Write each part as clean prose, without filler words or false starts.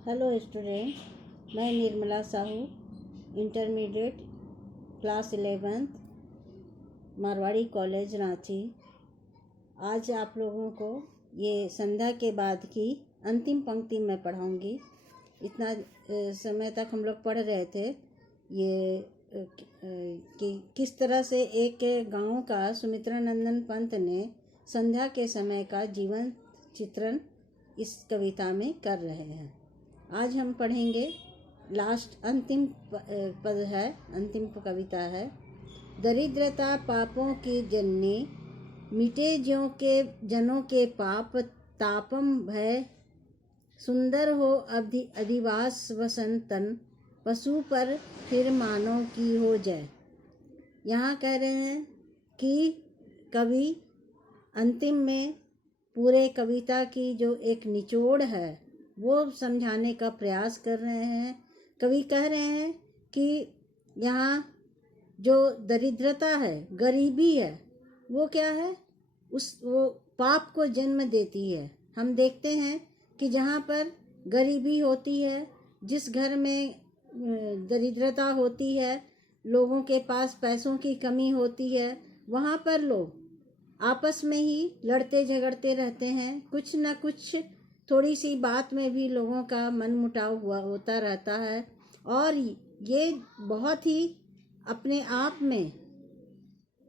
Hello student, मैं Nirmala Sahu, intermediate class 11th, Marwari college Ranchi. आज आप लोगों को ये संध्या के बाद की अंतिम पंक्ति मैं पढ़ाऊंगी। इतना समय तक हम लोग पढ़ रहे थे ये कि किस तरह से एक गांव का सुमित्रानंदन पंत ने संध्या के समय का जीवन चित्रण इस कविता में कर रहे हैं। आज हम पढ़ेंगे लास्ट अंतिम पद है, अंतिम कविता है। दरिद्रता पापों की जननी, मिटे ज्यों के जनों के पाप, तापम भय सुंदर हो अधिवास वसंतन, पशु पर फिर मानव की हो जय। यहाँ कह रहे हैं कि कवि अंतिम में पूरे कविता की जो एक निचोड़ है वो समझाने का प्रयास कर रहे हैं। कवि कह रहे हैं कि यहाँ जो दरिद्रता है, गरीबी है, वो क्या है, वो पाप को जन्म देती है। हम देखते हैं कि जहाँ पर गरीबी होती है, जिस घर में दरिद्रता होती है, लोगों के पास पैसों की कमी होती है, वहाँ पर लोग आपस में ही लड़ते झगड़ते रहते हैं। कुछ न कुछ थोड़ी सी बात में भी लोगों का मन मुटाव होता रहता है, और ये बहुत ही अपने आप में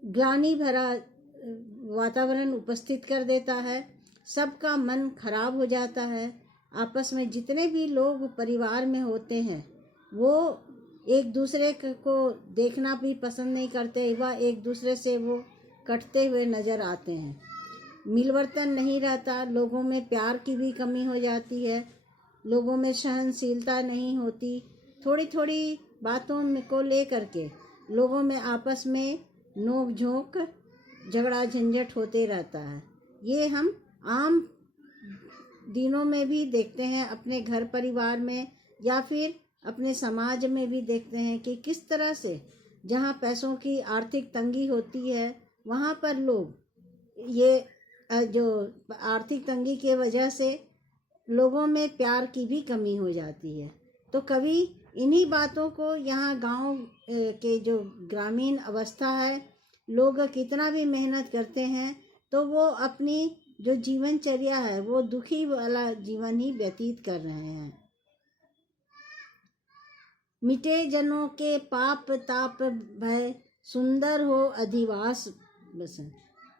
ग्लानि भरा वातावरण उपस्थित कर देता है। सबका मन खराब हो जाता है। आपस में जितने भी लोग परिवार में होते हैं वो एक दूसरे को देखना भी पसंद नहीं करते, वह एक दूसरे से वो कटते हुए नजर आते हैं। मिलवर्तन नहीं रहता, लोगों में प्यार की भी कमी हो जाती है, लोगों में सहनशीलता नहीं होती। थोड़ी थोड़ी बातों को लेकर के लोगों में आपस में नोक झोंक झगड़ा झंझट होते रहता है। ये हम आम दिनों में भी देखते हैं, अपने घर परिवार में या फिर अपने समाज में भी देखते हैं कि किस तरह से जहाँ पैसों की आर्थिक तंगी होती है वहाँ पर लोग ये जो आर्थिक तंगी की वजह से लोगों में प्यार की भी कमी हो जाती है। तो कवि इन्हीं बातों को, यहाँ गांव के जो ग्रामीण अवस्था है, लोग कितना भी मेहनत करते हैं तो वो अपनी जो जीवनचर्या है वो दुखी वाला जीवन ही व्यतीत कर रहे हैं। मिटे जनों के पाप ताप भय, सुंदर हो अधिवास बसन।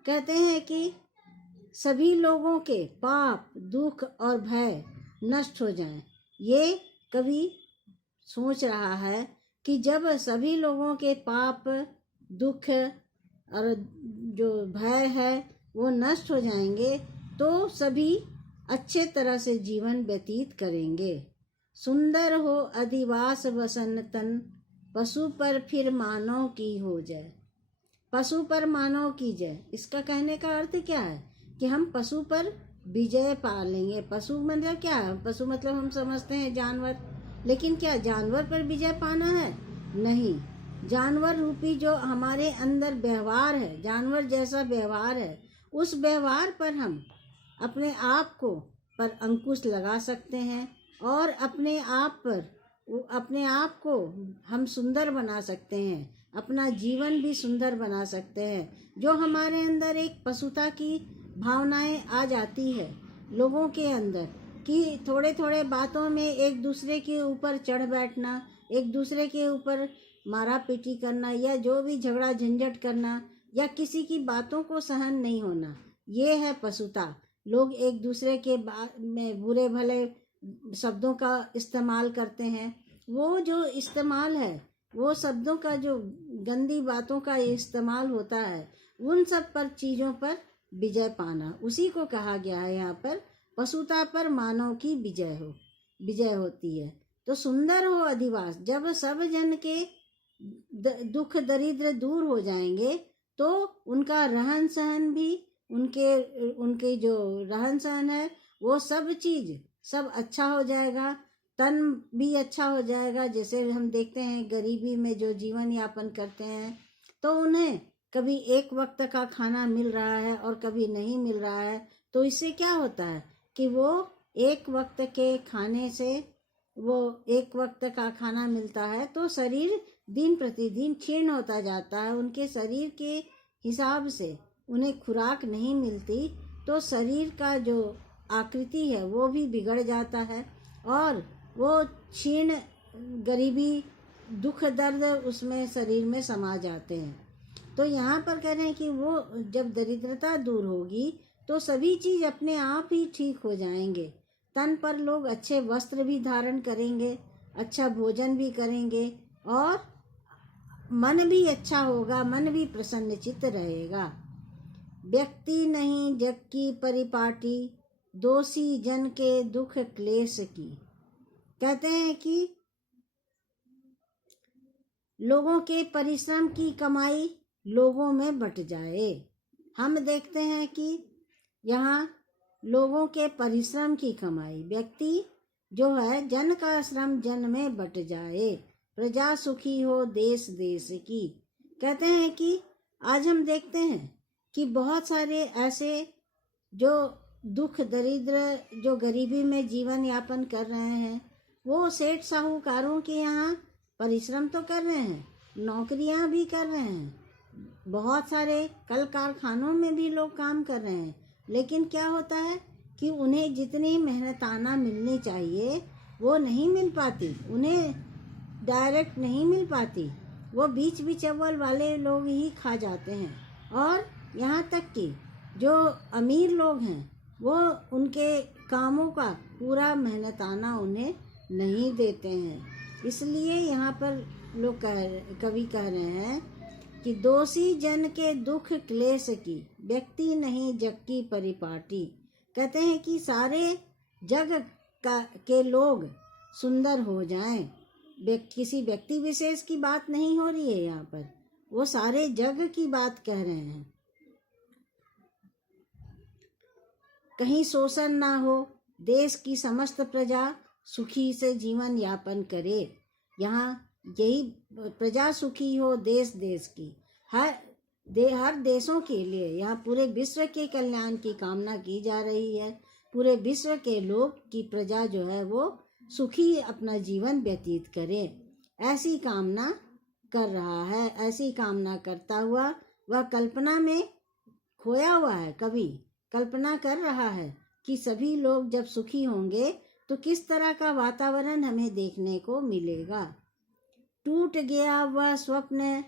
कहते हैं कि सभी लोगों के पाप दुख और भय नष्ट हो जाएं। ये कवि सोच रहा है कि जब सभी लोगों के पाप दुख और जो भय है वो नष्ट हो जाएंगे तो सभी अच्छे तरह से जीवन व्यतीत करेंगे। सुंदर हो अधिवास वसन तन, पशु पर फिर मानव की हो जाए। पशु पर मानव की जय, इसका कहने का अर्थ क्या है कि हम पशु पर विजय पा लेंगे। पशु मतलब क्या है? पशु मतलब हम समझते हैं जानवर, लेकिन क्या जानवर पर विजय पाना है? नहीं। जानवर रूपी जो हमारे अंदर व्यवहार है, जानवर जैसा व्यवहार है, उस व्यवहार पर हम अपने आप को पर अंकुश लगा सकते हैं और अपने आप को हम सुंदर बना सकते हैं, अपना जीवन भी सुंदर बना सकते हैं। जो हमारे अंदर एक पशुता की भावनाएं आ जाती है लोगों के अंदर कि थोड़े थोड़े बातों में एक दूसरे के ऊपर चढ़ बैठना, एक दूसरे के ऊपर मारा पीटी करना, या जो भी झगड़ा झंझट करना, या किसी की बातों को सहन नहीं होना, ये है पशुता। लोग एक दूसरे के में बुरे भले शब्दों का इस्तेमाल करते हैं। वो जो इस्तेमाल है, वो शब्दों का जो गंदी बातों का इस्तेमाल होता है, उन सब पर चीज़ों पर विजय पाना, उसी को कहा गया है यहाँ पर पशुता पर मानव की विजय होती है। तो सुंदर हो अधिवास, जब सब जन के दुख दरिद्र दूर हो जाएंगे तो उनका रहन सहन भी, उनके जो रहन सहन है वो सब चीज सब अच्छा हो जाएगा, तन भी अच्छा हो जाएगा। जैसे हम देखते हैं गरीबी में जो जीवन यापन करते हैं तो उन्हें कभी एक वक्त का खाना मिल रहा है और कभी नहीं मिल रहा है, तो इससे क्या होता है कि वो एक वक्त के खाने से वो एक वक्त का खाना मिलता है तो शरीर दिन प्रतिदिन क्षीण होता जाता है। उनके शरीर के हिसाब से उन्हें खुराक नहीं मिलती तो शरीर का जो आकृति है वो भी बिगड़ जाता है और वो क्षीण, गरीबी, दुख, दर्द उसमें शरीर में समा जाते हैं। तो यहाँ पर कह रहे हैं कि वो जब दरिद्रता दूर होगी तो सभी चीज़ अपने आप ही ठीक हो जाएंगे। तन पर लोग अच्छे वस्त्र भी धारण करेंगे, अच्छा भोजन भी करेंगे और मन भी अच्छा होगा, मन भी प्रसन्नचित्त रहेगा। व्यक्ति नहीं जग की परिपाटी, दोषी जन के दुख क्लेश की। कहते हैं कि लोगों के परिश्रम की कमाई लोगों में बट जाए। हम देखते हैं कि यहाँ लोगों के परिश्रम की कमाई, व्यक्ति जो है जन का श्रम जन में बट जाए, प्रजा सुखी हो देश देश की। कहते हैं कि आज हम देखते हैं कि बहुत सारे ऐसे जो दुख दरिद्र, जो गरीबी में जीवन यापन कर रहे हैं, वो सेठ साहूकारों के यहाँ परिश्रम तो कर रहे हैं, नौकरियां भी कर रहे हैं, बहुत सारे कल कारखानों में भी लोग काम कर रहे हैं, लेकिन क्या होता है कि उन्हें जितनी मेहनताना मिलनी चाहिए वो नहीं मिल पाती, उन्हें डायरेक्ट नहीं मिल पाती, वो बीच बिचौल वाले लोग ही खा जाते हैं। और यहाँ तक कि जो अमीर लोग हैं वो उनके कामों का पूरा मेहनताना उन्हें नहीं देते हैं। इसलिए यहाँ पर लोग कवि कह रहे हैं कि दोषी जन के दुख क्लेश की, व्यक्ति नहीं जग की परिपाटी। कहते हैं कि सारे जग के लोग सुंदर हो जाएं, किसी व्यक्ति विशेष की बात नहीं हो रही है यहाँ पर, वो सारे जग की बात कह रहे हैं। कहीं शोषण ना हो, देश की समस्त प्रजा सुखी से जीवन यापन करे। यहाँ यही प्रजा सुखी हो देश देश की, हर देशों के लिए, यहाँ पूरे विश्व के कल्याण की कामना की जा रही है। पूरे विश्व के लोग की प्रजा जो है वो सुखी अपना जीवन व्यतीत करे, ऐसी कामना कर रहा है। ऐसी कामना करता हुआ वह कल्पना में खोया हुआ है, कभी कल्पना कर रहा है कि सभी लोग जब सुखी होंगे तो किस तरह का वातावरण हमें देखने को मिलेगा। टूट गया वह स्वप्न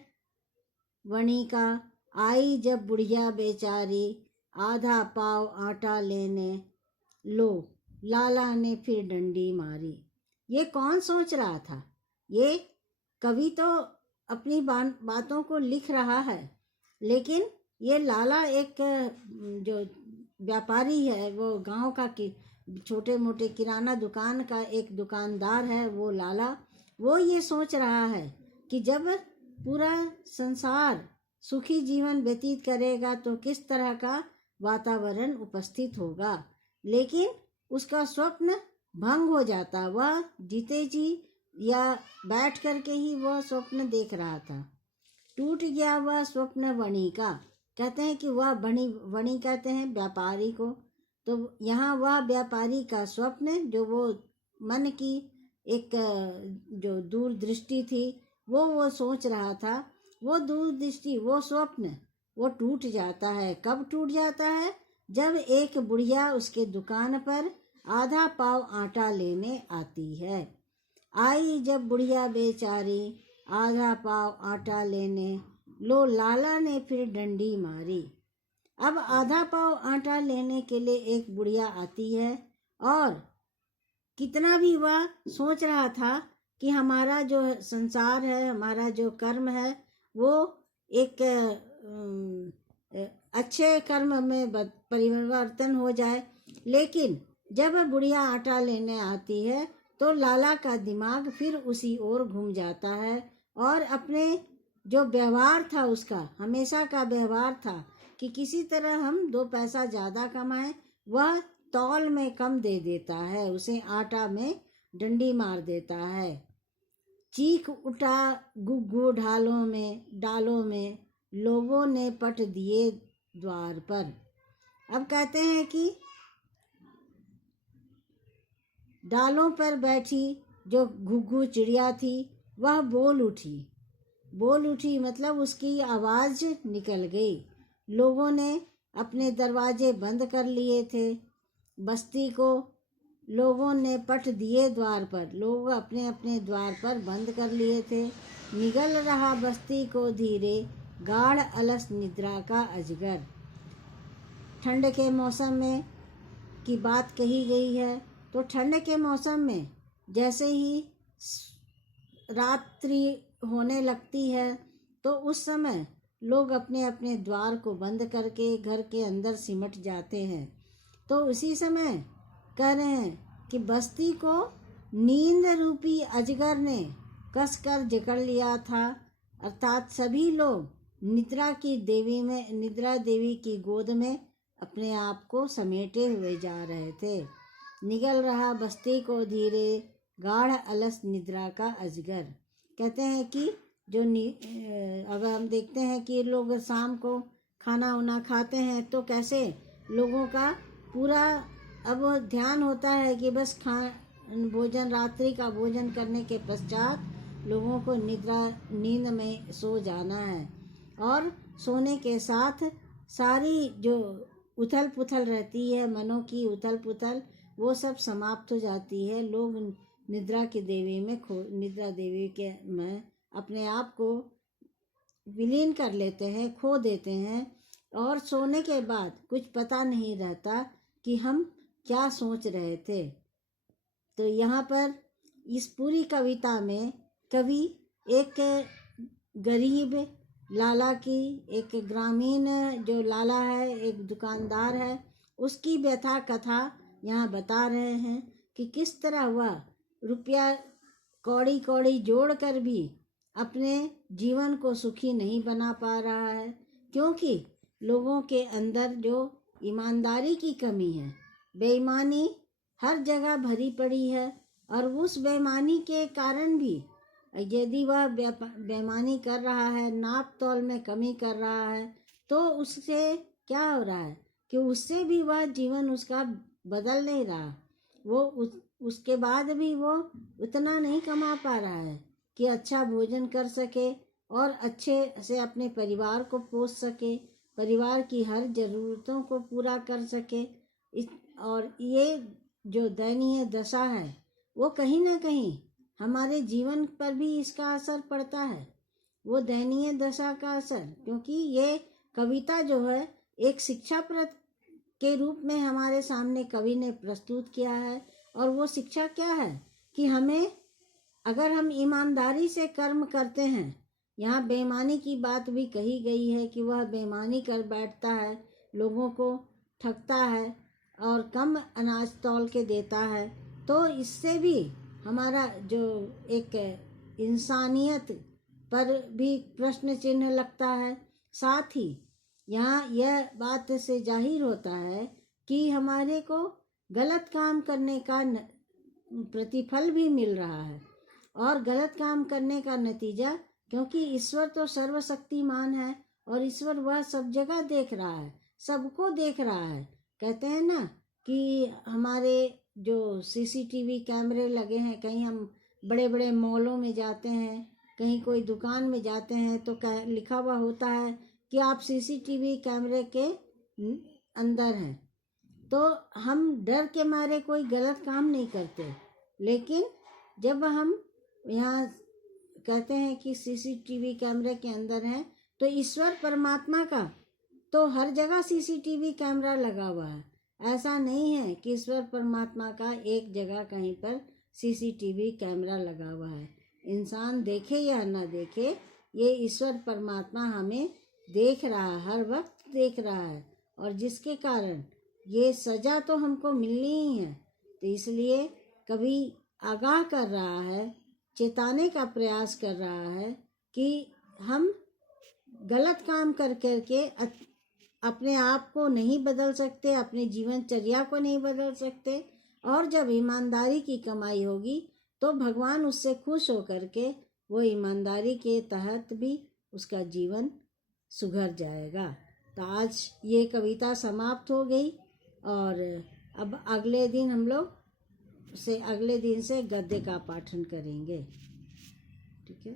वणी का, आई जब बुढ़िया बेचारी, आधा पाव आटा लेने लो, लाला ने फिर डंडी मारी। ये कौन सोच रहा था? ये कवि तो अपनी बातों को लिख रहा है, लेकिन ये लाला एक जो व्यापारी है, वो गांव का छोटे मोटे किराना दुकान का एक दुकानदार है, वो लाला, वो ये सोच रहा है कि जब पूरा संसार सुखी जीवन व्यतीत करेगा तो किस तरह का वातावरण उपस्थित होगा। लेकिन उसका स्वप्न भंग हो जाता, वह जीते जी या बैठ करके ही वह स्वप्न देख रहा था। टूट गया वह स्वप्न वणी का। कहते हैं कि वह वणी कहते हैं व्यापारी को, तो यहाँ वह व्यापारी का स्वप्न, जो वो मन की एक जो दूरदृष्टि थी, वो सोच रहा था, वो दूरदृष्टि, वो स्वप्न, वो टूट जाता है। कब टूट जाता है? जब एक बुढ़िया उसके दुकान पर आधा पाव आटा लेने आती है। आई जब बुढ़िया बेचारी, आधा पाव आटा लेने लो, लाला ने फिर डंडी मारी। अब आधा पाव आटा लेने के लिए एक बुढ़िया आती है और कितना भी वह सोच रहा था कि हमारा जो संसार है, हमारा जो कर्म है, वो एक अच्छे कर्म में परिवर्तन हो जाए, लेकिन जब बुढ़िया आटा लेने आती है तो लाला का दिमाग फिर उसी ओर घूम जाता है और अपने जो व्यवहार था, उसका हमेशा का व्यवहार था कि किसी तरह हम 2 पैसा ज़्यादा कमाएं, वह तौल में कम दे देता है, उसे आटा में डंडी मार देता है। चीख उठा गुग्गू डालों में लोगों ने पट दिए द्वार पर। अब कहते हैं कि डालों पर बैठी जो घुघू चिड़िया थी वह बोल उठी मतलब उसकी आवाज़ निकल गई। लोगों ने अपने दरवाजे बंद कर लिए थे। बस्ती को लोगों ने पट दिए द्वार पर, लोग अपने अपने द्वार पर बंद कर लिए थे। निगल रहा बस्ती को धीरे गाढ़ अलस निद्रा का अजगर। ठंड के मौसम में की बात कही गई है। तो ठंड के मौसम में जैसे ही रात्रि होने लगती है तो उस समय लोग अपने अपने द्वार को बंद करके घर के अंदर सिमट जाते हैं। तो उसी समय कह रहे हैं कि बस्ती को नींद रूपी अजगर ने कसकर जकड़ लिया था, अर्थात सभी लोग निद्रा देवी की गोद में अपने आप को समेटे हुए जा रहे थे। निगल रहा बस्ती को धीरे गाढ़ अलस निद्रा का अजगर। कहते हैं कि अब हम देखते हैं कि लोग शाम को खाना वाना खाते हैं तो कैसे लोगों का पूरा अब ध्यान होता है कि बस रात्रि का भोजन करने के पश्चात लोगों को नींद में सो जाना है। और सोने के साथ सारी जो उथल पुथल रहती है, मनों की उथल पुथल, वो सब समाप्त हो जाती है। लोग निद्रा देवी के में अपने आप को विलीन कर लेते हैं, खो देते हैं। और सोने के बाद कुछ पता नहीं रहता कि हम क्या सोच रहे थे। तो यहाँ पर इस पूरी कविता में कवि एक गरीब लाला की, एक ग्रामीण जो लाला है, एक दुकानदार है, उसकी व्यथा कथा यहाँ बता रहे हैं कि किस तरह वह रुपया कौड़ी कौड़ी जोड़ कर भी अपने जीवन को सुखी नहीं बना पा रहा है, क्योंकि लोगों के अंदर जो ईमानदारी की कमी है, बेईमानी हर जगह भरी पड़ी है। और उस बेईमानी के कारण भी यदि वह बेईमानी कर रहा है, नाप तौल में कमी कर रहा है, तो उससे क्या हो रहा है कि उससे भी वह जीवन उसका बदल नहीं रहा। वो उसके बाद भी वो उतना नहीं कमा पा रहा है कि अच्छा भोजन कर सके और अच्छे से अपने परिवार को पोस सके, परिवार की हर ज़रूरतों को पूरा कर सके। और ये जो दयनीय दशा है वो कहीं ना कहीं हमारे जीवन पर भी इसका असर पड़ता है, वो दयनीय दशा का असर। क्योंकि ये कविता जो है एक शिक्षाप्रद के रूप में हमारे सामने कवि ने प्रस्तुत किया है। और वो शिक्षा क्या है कि हमें, अगर हम ईमानदारी से कर्म करते हैं, यहाँ बेईमानी की बात भी कही गई है कि वह बेईमानी कर बैठता है, लोगों को ठगता है और कम अनाज तौल के देता है, तो इससे भी हमारा जो एक इंसानियत पर भी प्रश्न चिन्ह लगता है। साथ ही यहाँ यह बात से जाहिर होता है कि हमारे को गलत काम करने का प्रतिफल भी मिल रहा है। और गलत काम करने का नतीजा, क्योंकि ईश्वर तो सर्वशक्तिमान है और ईश्वर वह सब जगह देख रहा है, सबको देख रहा है। कहते हैं ना कि हमारे जो सीसीटीवी कैमरे लगे हैं, कहीं हम बड़े बड़े मॉलों में जाते हैं, कहीं कोई दुकान में जाते हैं तो लिखा हुआ होता है कि आप सीसीटीवी कैमरे के अंदर हैं। तो हम डर के मारे कोई गलत काम नहीं करते, लेकिन जब हम यहाँ कहते हैं कि सीसीटीवी कैमरे के अंदर हैं, तो ईश्वर परमात्मा का तो हर जगह सीसीटीवी कैमरा लगा हुआ है। ऐसा नहीं है कि ईश्वर परमात्मा का एक जगह कहीं पर सीसीटीवी कैमरा लगा हुआ है। इंसान देखे या ना देखे, ये ईश्वर परमात्मा हमें देख रहा है, हर वक्त देख रहा है। और जिसके कारण ये सज़ा तो हमको मिलनी ही है। तो इसलिए कभी आगाह कर रहा है, चेताने का प्रयास कर रहा है कि हम गलत काम कर करके अपने आप को नहीं बदल सकते, अपने जीवनचर्या को नहीं बदल सकते। और जब ईमानदारी की कमाई होगी तो भगवान उससे खुश होकर के वो ईमानदारी के तहत भी उसका जीवन सुधर जाएगा। तो आज ये कविता समाप्त हो गई और अब अगले दिन हम लोग से अगले दिन से गद्य का पाठन करेंगे। ठीक है।